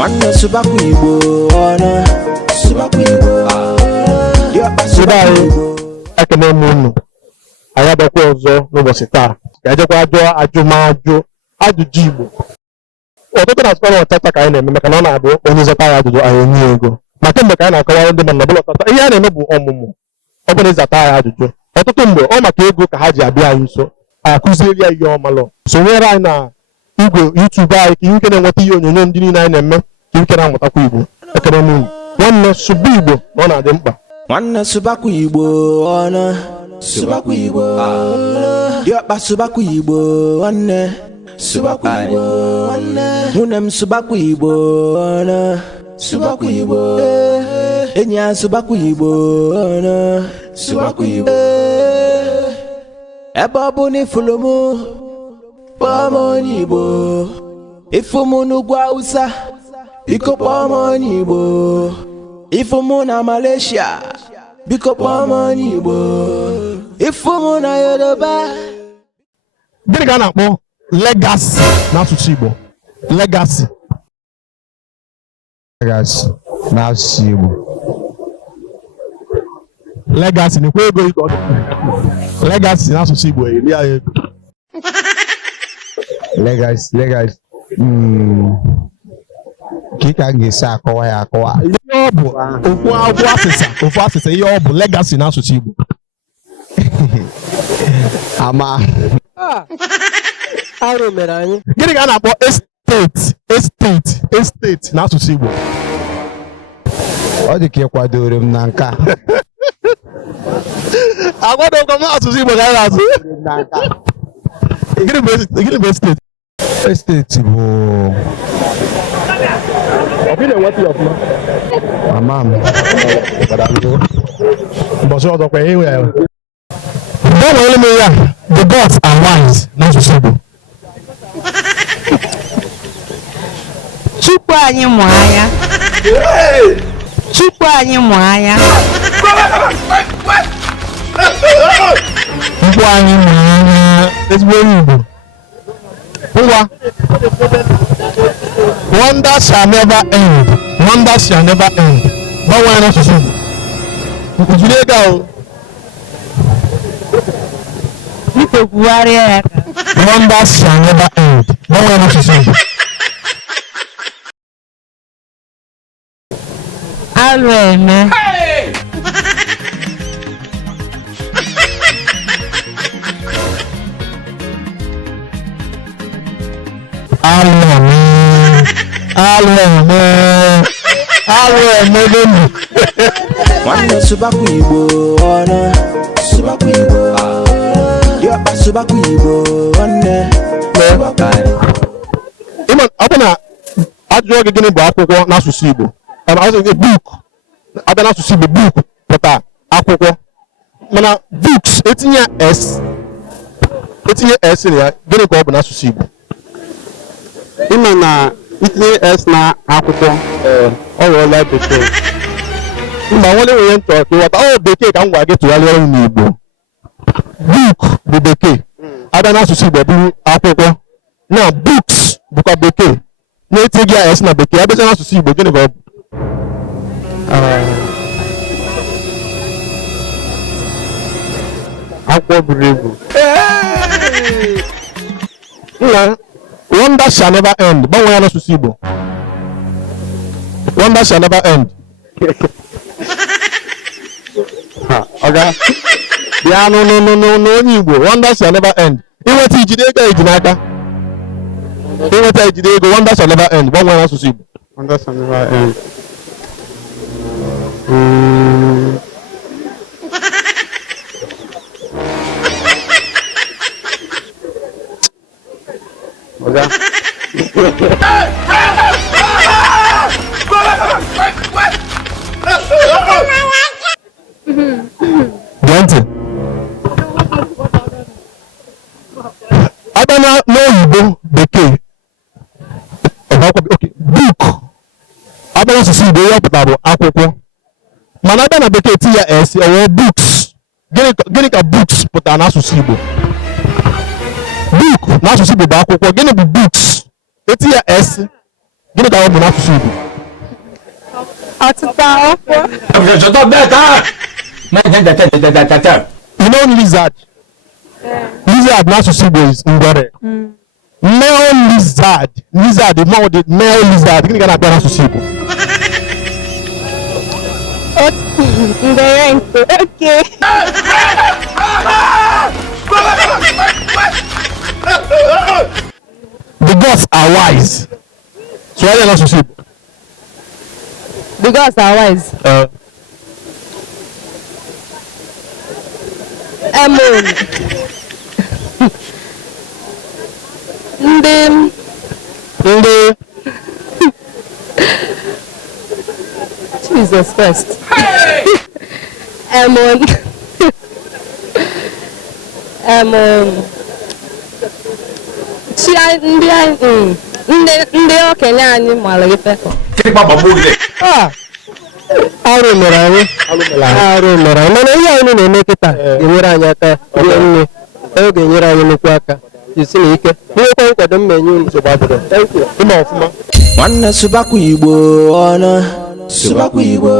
Nwanne Subaku Igbo ọna Subaku Igbo Subaku Igbo ekene m unu anyị abịakwa ọzọ n'ụbọchị taa ga-ejekwa jụọ ajụjụ Igbo. Ọtụtụ na-asụkwa na ọtata ka anyị na-eme maka na ọ na-abụ onye zọta ya ajụjụ anyị enye ego, ma kemgbe ka anyị na-akọwara ndị mmadụ ọbụla ọtata ihe a na-eme bụ ọmụmụ. Ọ bụla ịzata ya ajụjụ ọtụtụ mgbe ọ maka ego ka ha ji abịa anyị nso akụzieri ya ihe ọmalụ. Sonyere anyị na igwe YouTube anyị ka ihe ike na-enweta ihe onyonyo ndị niile anyị na-eme ka ike na-amụtakwa Igbo. Ekene m unu nwanne sụba Igbo na ọ na-adị mkpa. Nwanne Subaku Igbo ọna Subaku Igbo diọkpa Subaku Igbo nwanne Subaku Igbo nwanne nwunye m Subaku Igbo ọna Subaku Igbo enyi ya Subaku Igbo ọna Subaku Igbo ebe ọ bụ na ifulu mụ kpọọ m onye Igbo, ifu mụ n'ugwu Hausa biko kpọọ m onye Igbo, ifu mụ na Malaysia biko kpọọ m onye Igbo, ifu mụ na Yoruba. Gịnị ka a na-akpọ legacy n'asụsụ Igbo? Legacy n'asụsụ Igbo. Legacy na-ekwe ego ike ọdụ. Legacy n'asụsụ Igbo eri ya ego. Legacy ka a ga-esi akọwa ya akọwa. Ihe ọ bụ ofu asịsa ihe ọ bụ legacy n'asụsụ Igbo. Ama arụ mere anyị. Gịnị ka a na-akpọ estate n'asụsụ Igbo? ọ dị ka ịkwadoro m na nka. Agwadokwa m asụsụ Igbo ka anyị na-asụ. Gịnị bụ estate? Estate bụ ama m mbọchị ọzọ kwa ihe ya. Gbanwere m ya the gods are wise n'asụsụ Igbo. Chukwu anyị mụ anya. Chukwu anyị mụ anya. Chukwu anyị mụ anya ezigbo onye Igbo. Ngwa wonder shall never end. Wonder shall never end. Gbanwere n'asụsụ Igbo. Jiri ego ahụ. Biko kwugharịa ya ka. Wonder shall never end. Gbanwere n'asụsụ Igbo. Alụ eme. Alụ eme gịnị? Nwanne Subaku Igbo ọna Subaku Igbo diọkpa Subaku Igbo nwanne Subaku Igbo. Ọ bụ na ajụjụ gị gịnị bụ akwụkwọ n'asụsụ Igbo? Book abịa n'asụsụ Igbo book pụta akwụkwọ, mana books etinye s na ya gịnị ka ọ bụ n'asụsụ Igbo? Ịma na itinye s na akwụkwọ ọ ghọọla bekee. Mba nwere nwere ntọ ka ịghọta ọ bekee ka m gwa gị tụgharịa n'Igbo. Book bụ bekee, abịa n'asụsụ Igbo bụrụ akwụkwọ. Na books bụkwa bekee na-etinye ya s na bekee, abịa n'asụsụ Igbo gịnị ka ọ bụ? Akwụkwọ buru ibu. Nna wonder shall never end. Gbanwee ya n'asụsụ Igbo. Wonder shall never end. Ọga Bịa n'onye Igbo. Wonder shall never end. Inweta ijide ego eji n'aka. Inweta ijide ego wonder shall never end. Gbanwee ya n'asụsụ Igbo. wonder shall never end. Ọga Gee ntị. Abịa n'oyibo bekee book, abịa n'asụsụ Igbo ihe ọ pụtara bụ akwụkwọ, mana abịa na bekee ti ya s wee books. Gịnị ka books pụtara n'asụsụ Igbo? Book n'asụsụ Igbo bụ akwụkwọ. Gịnị bụ books? Eti ya s Gịnị ka ọ bụ n'asụsụ Igbo? Ọtụtụ okwu. You know lizard? Lizard n'asụsụ Igbo is ngwere. Male lizard. Lizard, the male lizard. Gịnị ka na-abịa n'asụsụ Igbo? Ngwere nke oke. The gods are wise. So I don't know. The gods are wise. Jesus Christ. Ndị okenye anyị malite. Arụ mere anyị. Mana ihe anyị na-eme kịta ga-enyere anyị aka rie nne. Ọ ga-enyere anyị nnukwu aka. Jisi na ike. Nwekwa nkwado mmenye unu sogbadoro. Thank you. Ịma ọfụma. Nwanne sụbakwa Igbo ọnụ. Sụbakwa Igbo.